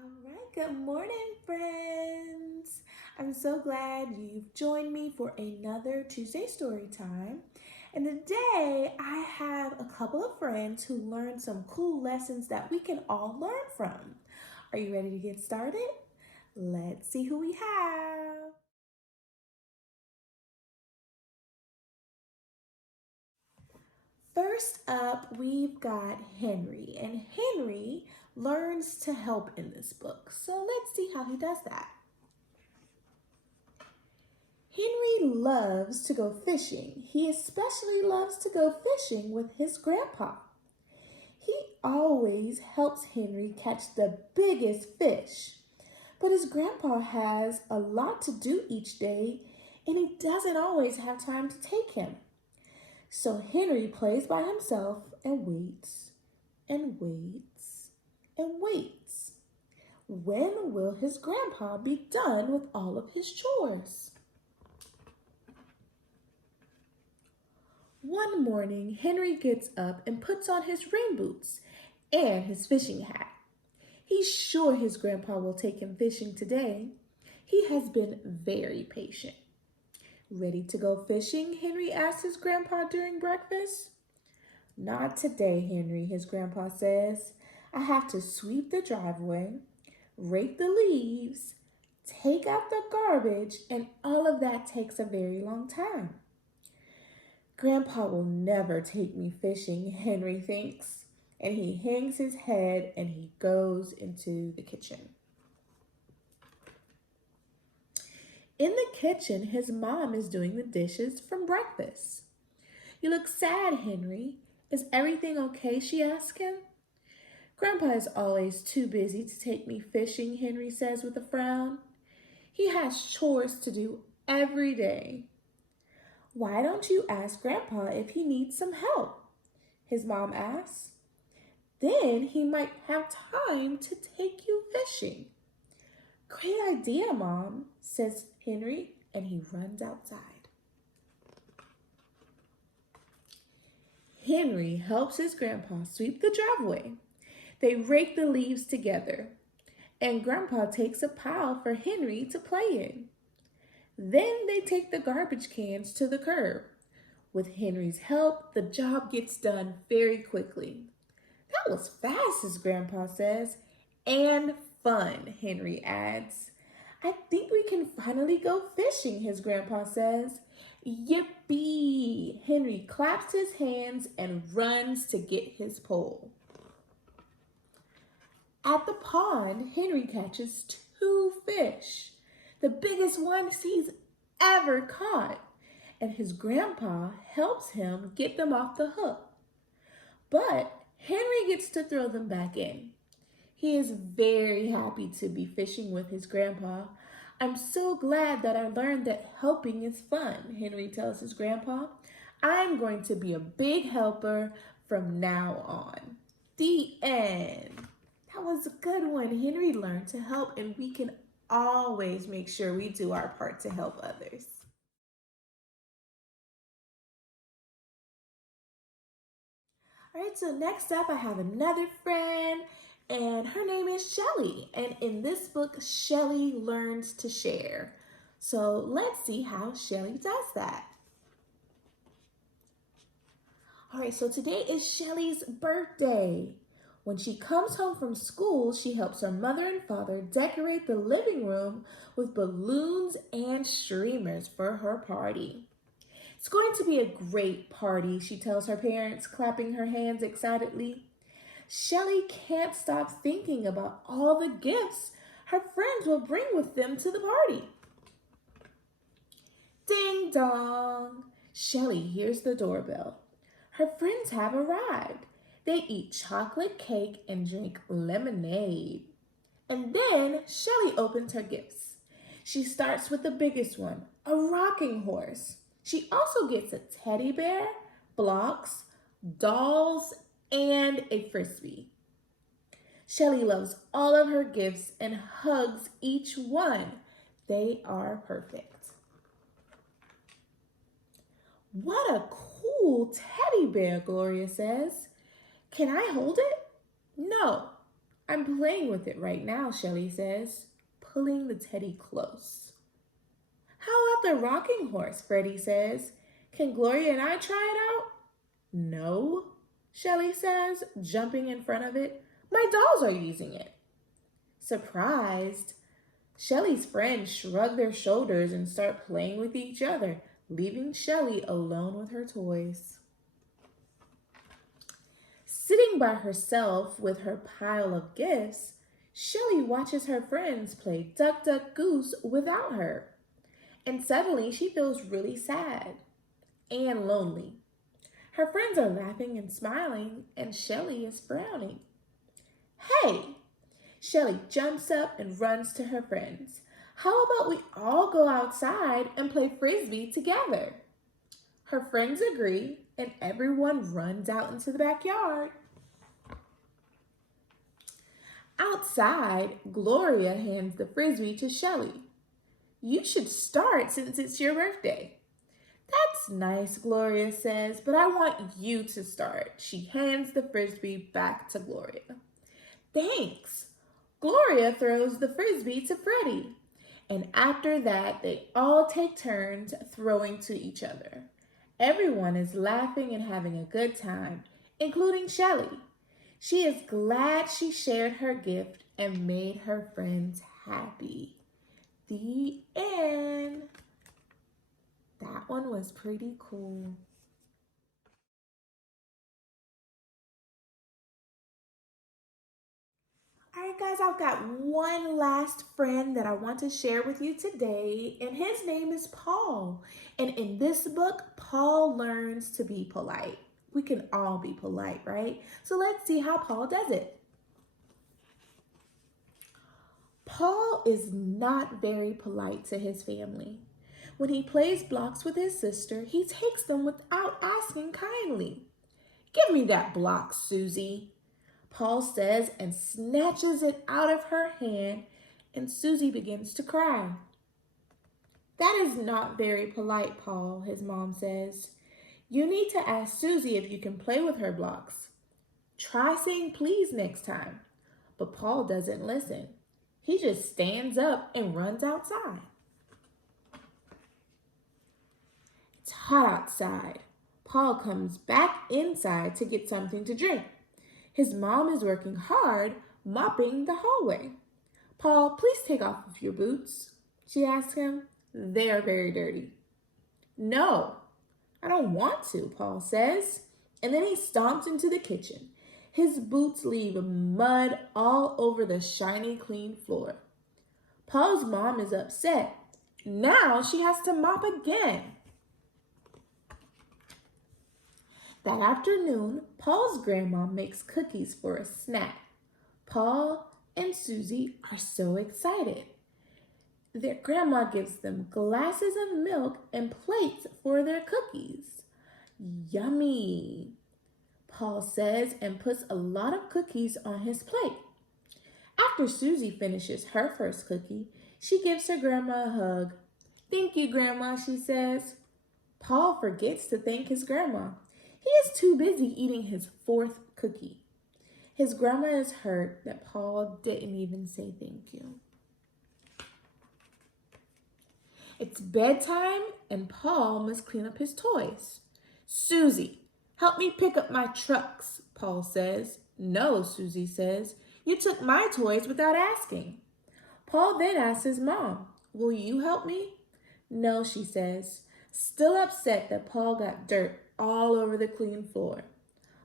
All right, good morning, friends. I'm so glad you've joined me for another Tuesday story time. And today I have a couple of friends who learned some cool lessons that we can all learn from. Are you ready to get started? Let's see who we have. First up, we've got Henry, and Henry learns to help in this book. So let's see how he does that. Henry loves to go fishing. He especially loves to go fishing with his grandpa. He always helps Henry catch the biggest fish. But his grandpa has a lot to do each day and he doesn't always have time to take him. So Henry plays by himself and waits and waits and waits. When will his grandpa be done with all of his chores? One morning, Henry gets up and puts on his rain boots and his fishing hat. He's sure his grandpa will take him fishing today. He has been very patient. Ready to go fishing? Henry asked his grandpa during breakfast. Not today, Henry, his grandpa says. I have to sweep the driveway, rake the leaves, take out the garbage, and all of that takes a very long time. Grandpa will never take me fishing, Henry thinks, and he hangs his head and he goes into the kitchen. In the kitchen, his mom is doing the dishes from breakfast. You look sad, Henry. Is everything okay? She asks him. Grandpa is always too busy to take me fishing, Henry says with a frown. He has chores to do every day. Why don't you ask Grandpa if he needs some help? His mom asks. Then he might have time to take you fishing. Great idea, Mom, says Henry, and he runs outside. Henry helps his grandpa sweep the driveway. They rake the leaves together, and Grandpa takes a pile for Henry to play in. Then they take the garbage cans to the curb. With Henry's help, the job gets done very quickly. That was fast, his grandpa says. And fun, Henry adds. I think we can finally go fishing, his grandpa says. Yippee! Henry claps his hands and runs to get his pole. At the pond, Henry catches two fish, the biggest ones he's ever caught, and his grandpa helps him get them off the hook. But Henry gets to throw them back in. He is very happy to be fishing with his grandpa. I'm so glad that I learned that helping is fun, Henry tells his grandpa. I'm going to be a big helper from now on. The end. That was a good one. Henry learned to help, and we can always make sure we do our part to help others. All right, so next up I have another friend, and her name is Shelly. And in this book, Shelly learns to share. So let's see how Shelly does that. All right, so today is Shelly's birthday. When she comes home from school, she helps her mother and father decorate the living room with balloons and streamers for her party. It's going to be a great party, she tells her parents, clapping her hands excitedly. Shelly can't stop thinking about all the gifts her friends will bring with them to the party. Ding dong! Shelly hears the doorbell. Her friends have arrived. They eat chocolate cake and drink lemonade. And then Shelly opens her gifts. She starts with the biggest one, a rocking horse. She also gets a teddy bear, blocks, dolls, and a frisbee. Shelly loves all of her gifts and hugs each one. They are perfect. What a cool teddy bear, Gloria says. Can I hold it? No. I'm playing with it right now, Shelley says, pulling the teddy close. How about the rocking horse? Freddie says. Can Gloria and I try it out? No, Shelley says, jumping in front of it. My dolls are using it. Surprised, Shelley's friends shrug their shoulders and start playing with each other, leaving Shelley alone with her toys. Sitting by herself with her pile of gifts, Shelley watches her friends play Duck Duck Goose without her. And suddenly she feels really sad and lonely. Her friends are laughing and smiling, and Shelley is frowning. Hey! Shelley jumps up and runs to her friends. How about we all go outside and play frisbee together? Her friends agree, and everyone runs out into the backyard. Outside, Gloria hands the frisbee to Shelley. You should start since it's your birthday. That's nice, Gloria says, but I want you to start. She hands the frisbee back to Gloria. Thanks. Gloria throws the frisbee to Freddie. And after that, they all take turns throwing to each other. Everyone is laughing and having a good time, including Shelley. She is glad she shared her gift and made her friends happy. The end. That one was pretty cool. All right, guys, I've got one last friend that I want to share with you today, and his name is Paul. And in this book, Paul learns to be polite. We can all be polite, right? So let's see how Paul does it. Paul is not very polite to his family. When he plays blocks with his sister, he takes them without asking kindly. Give me that block, Susie, Paul says and snatches it out of her hand, and Susie begins to cry. That is not very polite, Paul, his mom says. You need to ask Susie if you can play with her blocks. Try saying please next time. But Paul doesn't listen. He just stands up and runs outside. It's hot outside. Paul comes back inside to get something to drink. His mom is working hard, mopping the hallway. Paul, please take off your boots, she asks him. They are very dirty. No, I don't want to, Paul says. And then he stomps into the kitchen. His boots leave mud all over the shiny, clean floor. Paul's mom is upset. Now she has to mop again. That afternoon, Paul's grandma makes cookies for a snack. Paul and Susie are so excited. Their grandma gives them glasses of milk and plates for their cookies. Yummy, Paul says and puts a lot of cookies on his plate. After Susie finishes her first cookie, she gives her grandma a hug. Thank you, Grandma, she says. Paul forgets to thank his grandma. He is too busy eating his fourth cookie. His grandma is hurt that Paul didn't even say thank you. It's bedtime and Paul must clean up his toys. Susie, help me pick up my trucks, Paul says. No, Susie says. You took my toys without asking. Paul then asks his mom, will you help me? No, she says, still upset that Paul got dirt all over the clean floor.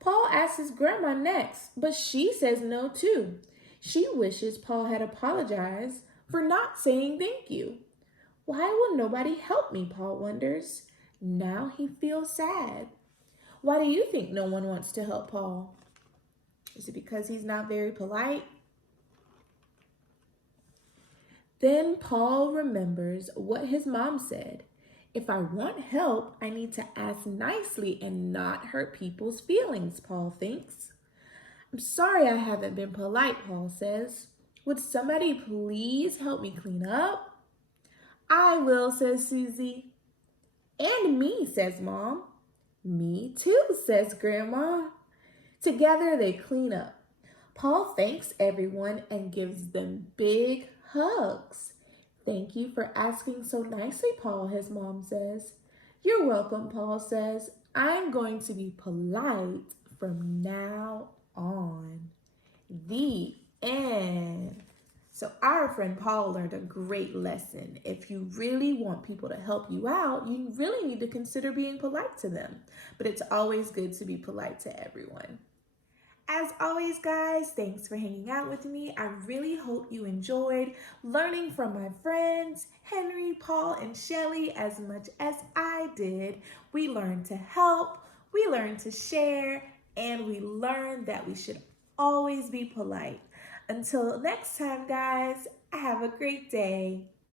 Paul asks his grandma next, but she says no too. She wishes Paul had apologized for not saying thank you. Why will nobody help me, Paul wonders. Now he feels sad. Why do you think no one wants to help Paul? Is it because he's not very polite? Then Paul remembers what his mom said. If I want help, I need to ask nicely and not hurt people's feelings, Paul thinks. I'm sorry I haven't been polite, Paul says. Would somebody please help me clean up? I will, says Susie. And me, says Mom. Me too, says Grandma. Together they clean up. Paul thanks everyone and gives them big hugs. Thank you for asking so nicely, Paul, his mom says. You're welcome, Paul says. I'm going to be polite from now on. The end. So, our friend Paul learned a great lesson. If you really want people to help you out, you really need to consider being polite to them. But it's always good to be polite to everyone. As always, guys, thanks for hanging out with me. I really hope you enjoyed learning from my friends, Henry, Paul, and Shelly, as much as I did. We learned to help, we learned to share, and we learned that we should always be polite. Until next time, guys, have a great day.